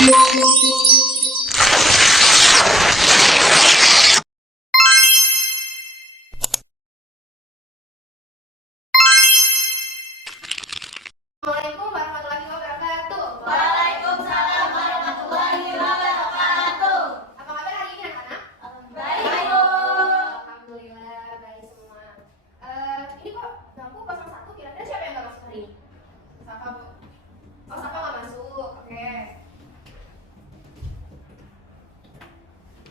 Assalamualaikum warahmatullahi wabarakatuh. Waalaikumsalam warahmatullahi wabarakatuh. Apa kabar hari ini anak-anak? Baik, Bu. Alhamdulillah baik semua. Ini kok bangku 01, kira-kira siapa yang nggak masuk hari ini? Safa, Bu. Oh, Safa nggak masuk. Oke.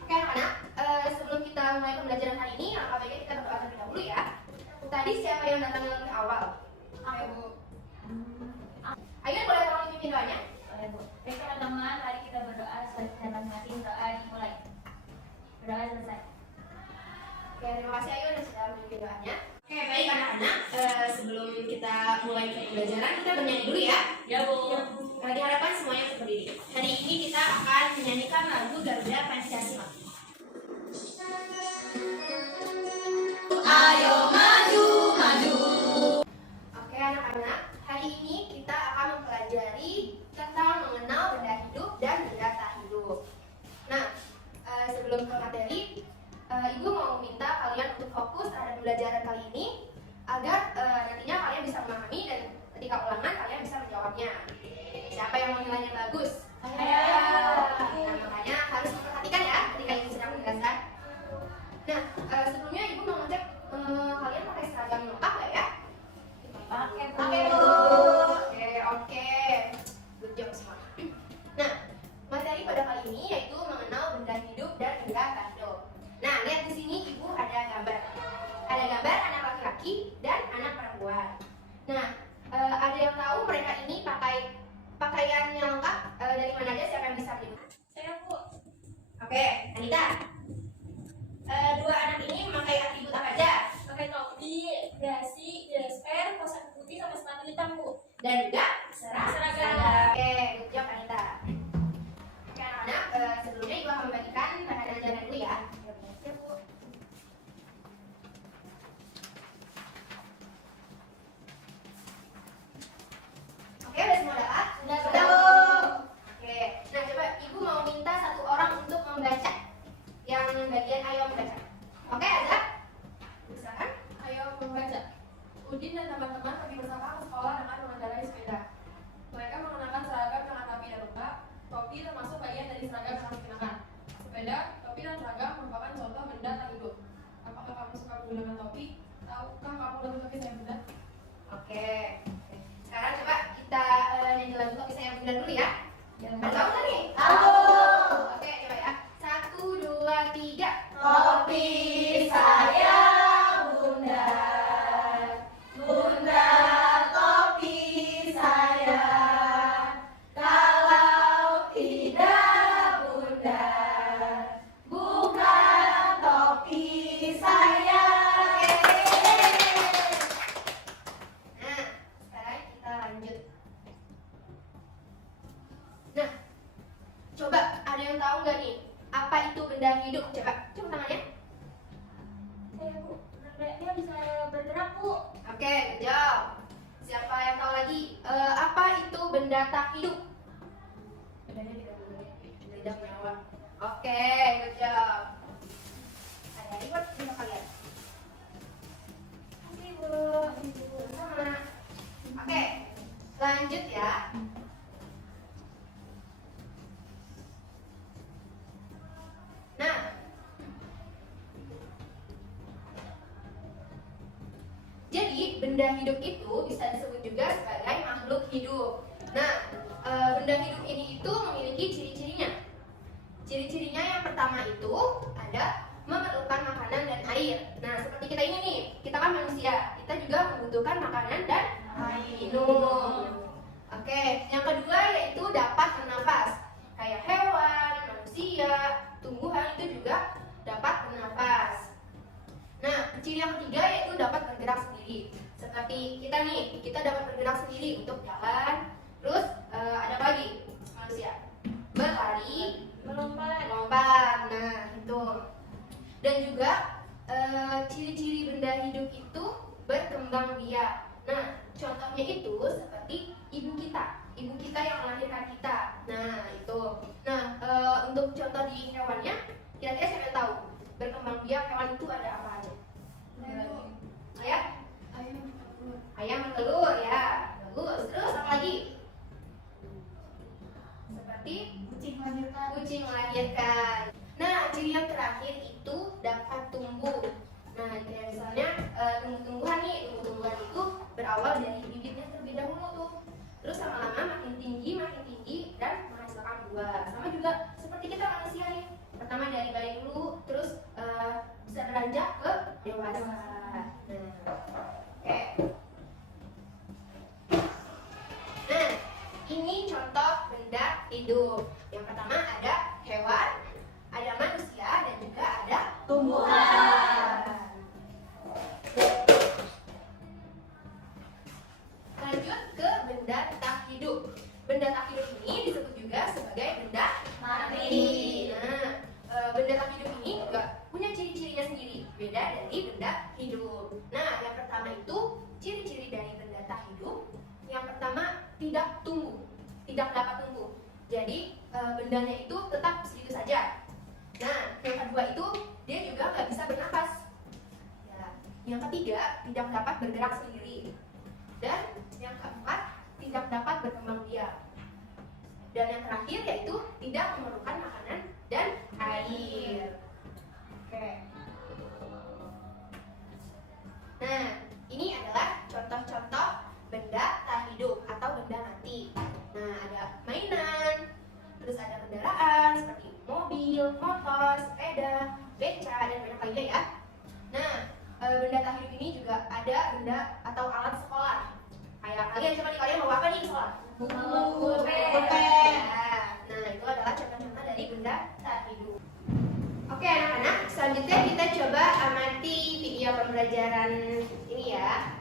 Oke anak-anak, sebelum kita mulai pembelajaran hari ini, alangkah baiknya kita berdoa terlebih dahulu ya. Tadi siapa yang datang lebih awal? Ayo, Bu. Ayo boleh tolong dipimpin doanya? Boleh, Bu. Baik teman-teman, mari kita berdoa sesuai masing-masing. Doa dimulai. Berdoa selesai. Oke, terima kasih Ayu sudah memimpin doanya. Oke, baik anak-anak, sebelum kita mulai ke pembelajaran, kita bernyanyi dulu ya. Ya, Bu. Diharapkan semuanya untuk berdiri. Hari ini kita akan menyanyikan lagu Garuda Pancasila. Ayo maju, maju. Oke anak-anak, hari ini kita akan mempelajari tentang mengenal benda hidup dan benda tak hidup. Nah, sebelum ke materi, Ibu mau minta kalian untuk fokus terhadap pembelajaran kali ini agar nantinya kalian bisa memahami dan ketika ulangan kalian bisa menjawabnya. Siapa yang mau nilainya bagus? Saya. Nah, makanya harus memperhatikan ya ketika Ibu sedang menjelaskan. Nah, sebelumnya Ibu mau ngecek kalian pakai seragam lengkap nggak ya? Pakai, Bu. Pakai, Bu. Oke. Good job semua. Nah, materi pada kali ini yaitu mengenal benda hidup dan benda tak hidup. Nah, lihat di sini Ibu ada gambar. Ada gambar anak laki-laki dan anak perempuan. Nah, ada yang tahu mereka ini pakai pakaian yang lengkap dari mana aja? Siapa yang bisa menyebut? Saya, Bu. Oke, Anita. Dua anak ini memakai atribut apa aja? Pakai topi, dasi, jesper, kaos kaki putih sama sepatu hitam, Bu. Dan juga Seragam. Oke, good job Anita. Oke anak-anak, sebelumnya Ibu akan membagikan bahan ajaran dulu ya. Ya, Bu. Oke, udah semua dapat? Sudah, Bu. Oke, nah coba Ibu mau minta satu orang untuk membaca yang bagian ayo membaca. Oke, Azhar? Silakan. Ayo membaca. Udin dan teman-teman pergi bersama ke sekolah dengan mengendarai sepeda. Mereka mengenakan seragam dengan rapi dan lengkap. Topi termasuk bagian dari seragam yang harus dikenakan. Sepeda, topi dan seragam merupakan contoh benda tak hidup. Apakah kamu suka menggunakan topi? Tahukah kamu lagu topi saya benda? Oke. Sekarang coba kita nyanyi lagu Topi Saya Bunda dulu ya. Ada tahu nggak nih? Tahu. Oke, coba ya. 1, 2, 3. Topi saya bunda, bunda topi saya. Kalau tidak bunda, bukan topi saya. Nah, sekarang kita lanjut. Nah, coba ada yang tahu nggak nih? Apa itu benda hidup? Coba tangannya. Saya, Bu, dia bisa bergerak, Bu. Oke, good job. Siapa yang tahu lagi? Apa itu benda tak hidup? Bendanya tidak bernyawa. Oke, good job. Ada reward untuk kalian. Oke, Bu. Sama. Oke, lanjut ya. Nah, jadi benda hidup itu bisa disebut juga sebagai makhluk hidup. Nah, benda hidup ini itu memiliki ciri-cirinya. Ciri-cirinya yang pertama itu ada memerlukan makanan dan air. Nah, seperti kita ini nih, kita kan manusia, kita juga membutuhkan makanan dan minum. Oke, yang kedua yaitu dapat bernafas. Kayak hewan, manusia, tumbuhan itu juga dapat bernafas. Nah, ciri yang ketiga yaitu dapat bergerak sendiri. Seperti kita nih, kita dapat bergerak sendiri untuk jalan. Terus ada apa lagi? Manusia berlari, melompat. Nah, itu. Dan juga ciri-ciri benda hidup itu berkembang biak. Nah, contohnya itu seperti ibu kita fisika yang melahirkan kita. Nah, itu. Nah, untuk contoh di hewannya, kira-kira siapa yang tahu? Berkembang biak hewan itu ada apa aja? Ayam? Ayam bertelur ya. Bagus. Terus apa lagi? Seperti kucing melahirkan. Nah, ciri yang terakhir itu dapat tumbuh. Nah, kayak misalnya tumbuh-tumbuhan nih, tumbuh-tumbuhan itu berawal dari bibitnya terlebih dahulu tuh. Terus lama-lama makin tinggi dan menghasilkan buah. Sama juga seperti kita manusia nih. Pertama dari bayi dulu, terus bisa beranjak ke dewasa. Nah, oke. Nah, ini contoh benda hidup. Yang pertama ada hewan, ada manusia, dan juga ada tumbuhan. Lanjut ke benda tak hidup. Benda tak hidup ini disebut juga sebagai benda mati. Nah, benda tak hidup ini juga punya ciri-cirinya sendiri, beda dari benda hidup. Nah, yang pertama itu ciri-ciri dari benda tak hidup. Yang pertama tidak tumbuh, tidak dapat tumbuh. Jadi bendanya itu tetap segitu saja. Nah, yang kedua itu dia juga nggak bisa bernapas. Ya. Yang ketiga tidak dapat bergerak sendiri. Dan yang keempat tidak dapat berkembang biak. Dan yang terakhir yaitu tidak memerlukan makanan dan air. Oke. Nah, ini adalah contoh-contoh benda tak hidup atau benda mati. Nah, ada mainan, terus ada kendaraan seperti mobil, motor, sepeda, beca, dan banyak lainnya ya. Nah, benda tak hidup ini juga ada benda atau alat sekolah. Kayak kalian coba nih, kalian mau apa nih sekolah? Pulpen. Nah, itu adalah contoh-contoh dari benda tak hidup. Oke anak-anak, selanjutnya kita coba amati video pembelajaran ini ya.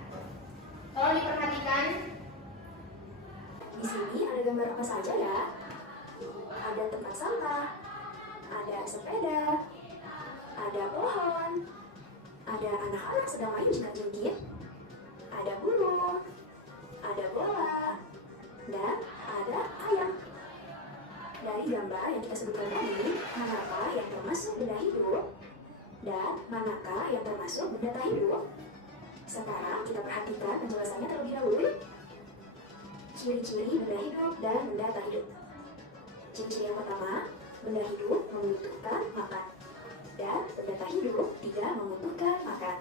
Tolong diperhatikan. Di sini ada gambar apa saja ya? Ada tempat sampah, ada sepeda, ada pohon, ada anak-anak sedang main jungkit-jungkit, ada burung, ada bola, dan ada ayam. Dari gambar yang kita sebutkan tadi, manakah yang termasuk benda hidup dan manakah yang termasuk benda tak hidup? Sekarang kita perhatikan penjelasannya terlebih dahulu. Ciri-ciri benda hidup dan benda tak hidup. Ciri-ciri yang pertama, benda hidup membutuhkan makan dan benda tak hidup tidak membutuhkan makan.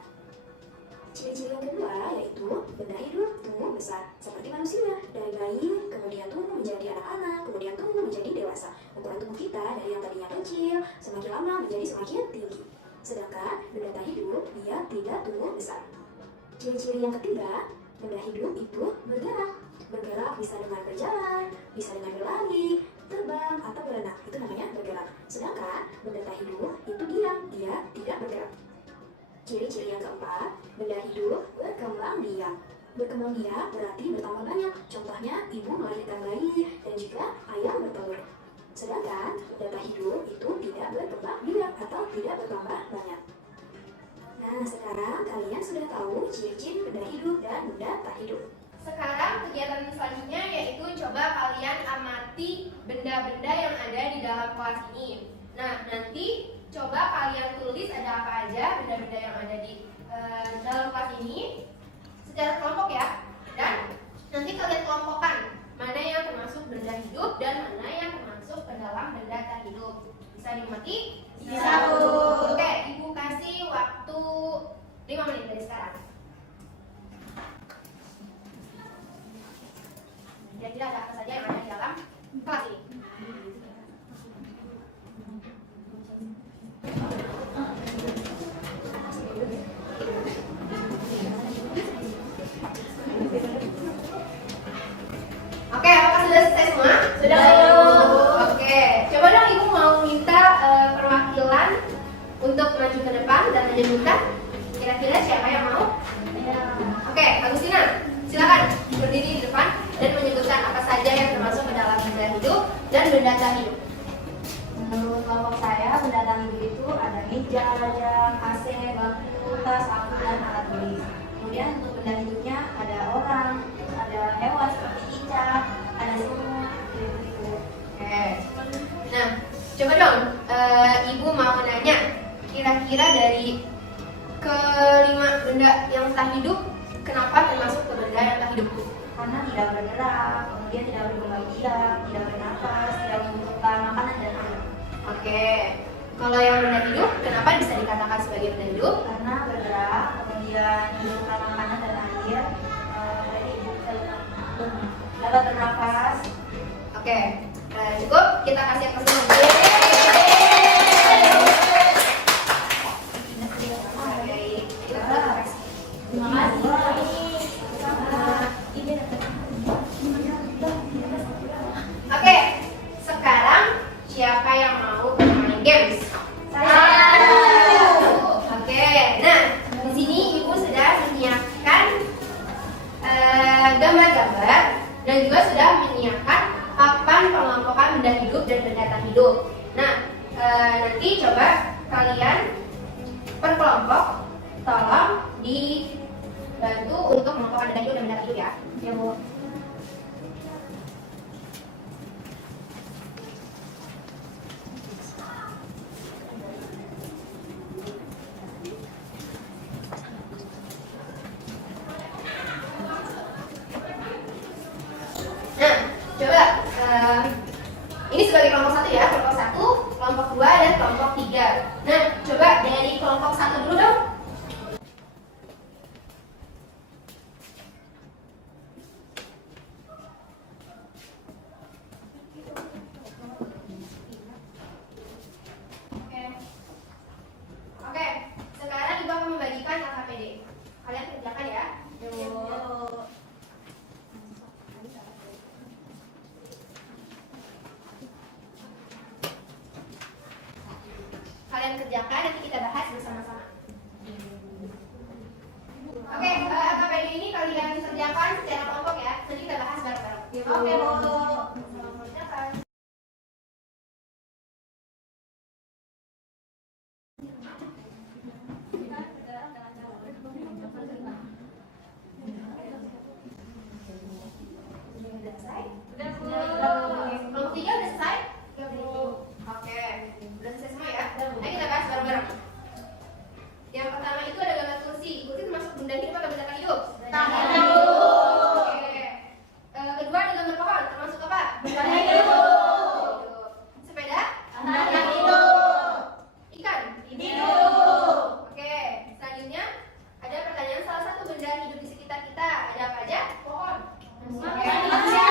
Ciri-ciri yang kedua yaitu benda hidup tumbuh besar seperti manusia, dari bayi kemudian tumbuh menjadi anak-anak, kemudian tumbuh menjadi dewasa. Ukuran tubuh kita dari yang tadinya kecil semakin lama menjadi semakin tinggi. Sedangkan benda tak hidup dia tidak tumbuh besar. Ciri-ciri yang ketiga, benda hidup itu bergerak. Bergerak bisa dengan berjalan, bisa dengan berlari, terbang, atau berenang. Itu namanya bergerak. Sedangkan benda tak hidup itu diam, dia tidak bergerak. Ciri-ciri yang keempat, benda hidup berkembang biak. Berkembang biak berarti bertambah banyak. Contohnya ibu melahirkan bayi dan juga ayam bertelur. Sedangkan benda tak hidup itu tidak berkembang biak atau tidak bertambah banyak. Nah, sekarang kalian sudah tahu ciri-ciri benda hidup dan benda tak hidup. Sekarang kegiatan selanjutnya yaitu coba kalian amati benda-benda yang ada di dalam kelas ini. Nah, nanti coba kalian tulis ada apa aja benda-benda yang ada di dalam kelas ini secara kelompok ya. Dan nanti kalian kelompokkan mana yang termasuk benda hidup dan mana yang termasuk ke dalam benda tak hidup. Bisa diamati? Bisa. Oke, Ibu kasih waktu 5 menit dari sekarang. Kira-kira ada apa saja yang ada di dalam kelas ini? Oke, apakah sudah selesai semua? Sudah. Oke, coba dong Ibu mau minta perwakilan untuk maju ke depan dan menyebutkan kira-kira siapa yang mau? Oke, Agustina, silakan berdiri di depan dan menyebutkan apa saja yang termasuk ke dalam benda hidup dan benda tak hidup. Menurut kelompok saya, benda tak hidup itu ada meja, jam, AC, bangku, tas, lampu, dan alat tulis. Kemudian untuk benda hidupnya ada orang, ada hewan seperti cicak, ada semut, Coba dong, Ibu mau nanya, kira-kira dari kelima benda yang tak hidup, kenapa termasuk ke benda yang tak hidup? Karena tidak bergerak, kemudian tidak berkembang biak, tidak bernafas, tidak membutuhkan makanan dan air. Oke, kalau yang benda hidup, kenapa bisa dikatakan sebagai benda hidup? Karena bergerak, kemudian membutuhkan makanan dan air, dapat bernafas. Oke, cukup, kita kasih yang kedua. Terima kasih. Oke, sekarang siapa yang mau bermain games? Saya. Oke, nah di sini Ibu sudah menyiapkan gambar-gambar dan juga sudah menyiapkan papan pengelompokan benda hidup dan benda tak hidup. Nah, nanti coba kalian per kelompok tolong dibantu untuk mengelompokkan benda hidup dan benda tak hidup ya. Ya, Bu. Nah, coba ini sebagai kelompok satu ya, kelompok satu, kelompok dua, dan kelompok tiga. Nah, coba dari kelompok satu dulu dong. Oke. Oke, sekarang Ibu akan membagikan LKPD. Kalian kerjakan ya. Kalian kerjakan, nanti kita bahas bersama-sama. Oke, LKPD ini kalian kerjakan secara kelompok ya. Nanti kita bahas bareng-bareng. Oke, Bu. Kerjakan. Kelompok tiga udah selesai? Oke, udah selesai semua ya? Ayo kita bahas bareng-bareng. Yang pertama itu ada gambar kursi. Kursi termasuk benda hidup atau benda tak hidup? Tak hidup. Oke. Kedua ada gambar pohon, termasuk apa? Benda hidup. Sepeda? Benda hidup. Ikan? Hidup. Oke. Selanjutnya ada pertanyaan salah satu benda hidup di sekitar kita. Ada apa aja? Pohon. Manusia.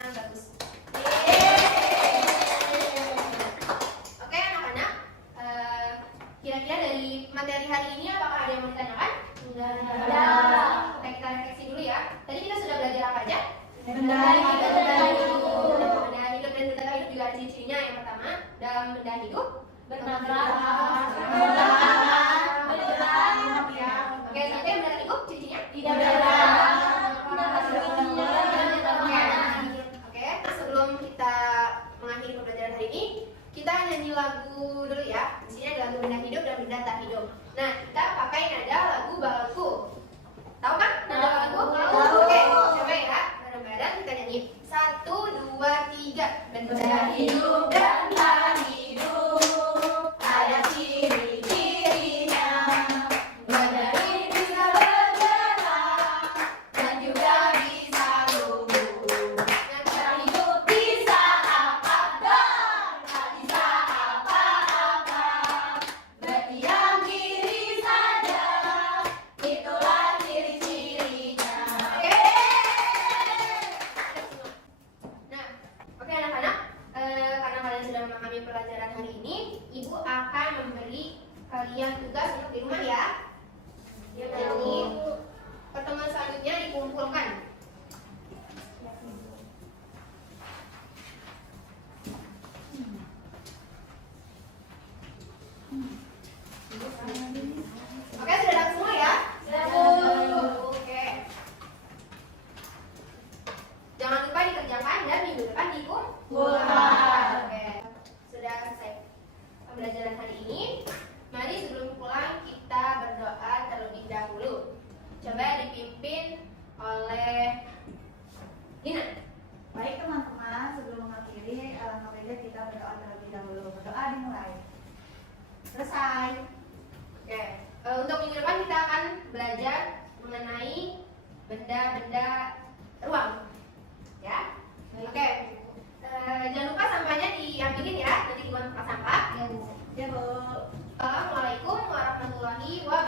Oke. Bagus. Oke anak-anak, kira-kira dari materi hari ini apakah ada yang mau ditanyakan? Ada. Oke, kita refleksi dulu ya. Tadi kita sudah belajar apa aja? Benda hidup. Benda hidup dan benda tak hidup juga ada ciri-cirinya. Yang pertama, dalam benda hidup Bernafas. Oke, selanjutnya benda tak hidup ciri-cirinya Tidak bergerak. Oke, sebelum kita mengakhiri pembelajaran hari ini, kita nyanyi lagu dulu ya. Di sini ada lagu benda hidup dan benda tak hidup. Nah, kita pakai nada lagu balonku. Tahu kan nada lagu? Tahu. Oke, coba ya. Bareng-bareng kita nyanyi. 1, 2, 3. Benda hidup dan tak hidup ada ciri-cirinya. Benda ini bisa bergerak dan juga bisa tumbuh. Yang tak hidup bisa apa dan tak bisa apa-apa. Berdiam diri saja, itulah ciri-cirinya. Oke. Nah, oke anak-anak, karena kalian sudah memahami pelajaran hari ini, Ibu akan memberi kalian tugas untuk di rumah ya. Jadi pertemuan selanjutnya dikumpulkan. Oke, sudah dapat semua ya? Oke. Jangan lupa dikerjakan dan minggu depan dikumpulkan. Oke. Sudah selesai pembelajaran hari ini. Mari sebelum pulang kita berdoa terlebih dahulu. Coba dipimpin oleh Dina. Baik teman-teman, sebelum mengakhiri alangkah baiknya kita berdoa terlebih dahulu. Selesai. Oke, untuk minggu depan kita akan belajar mengenai benda-benda ruang. Ya. Oke. Jangan lupa sampahnya diambilin ya, nanti dibuang tempat sampah. Ya Bu. Assalamualaikum warahmatullahi wabarakatuh.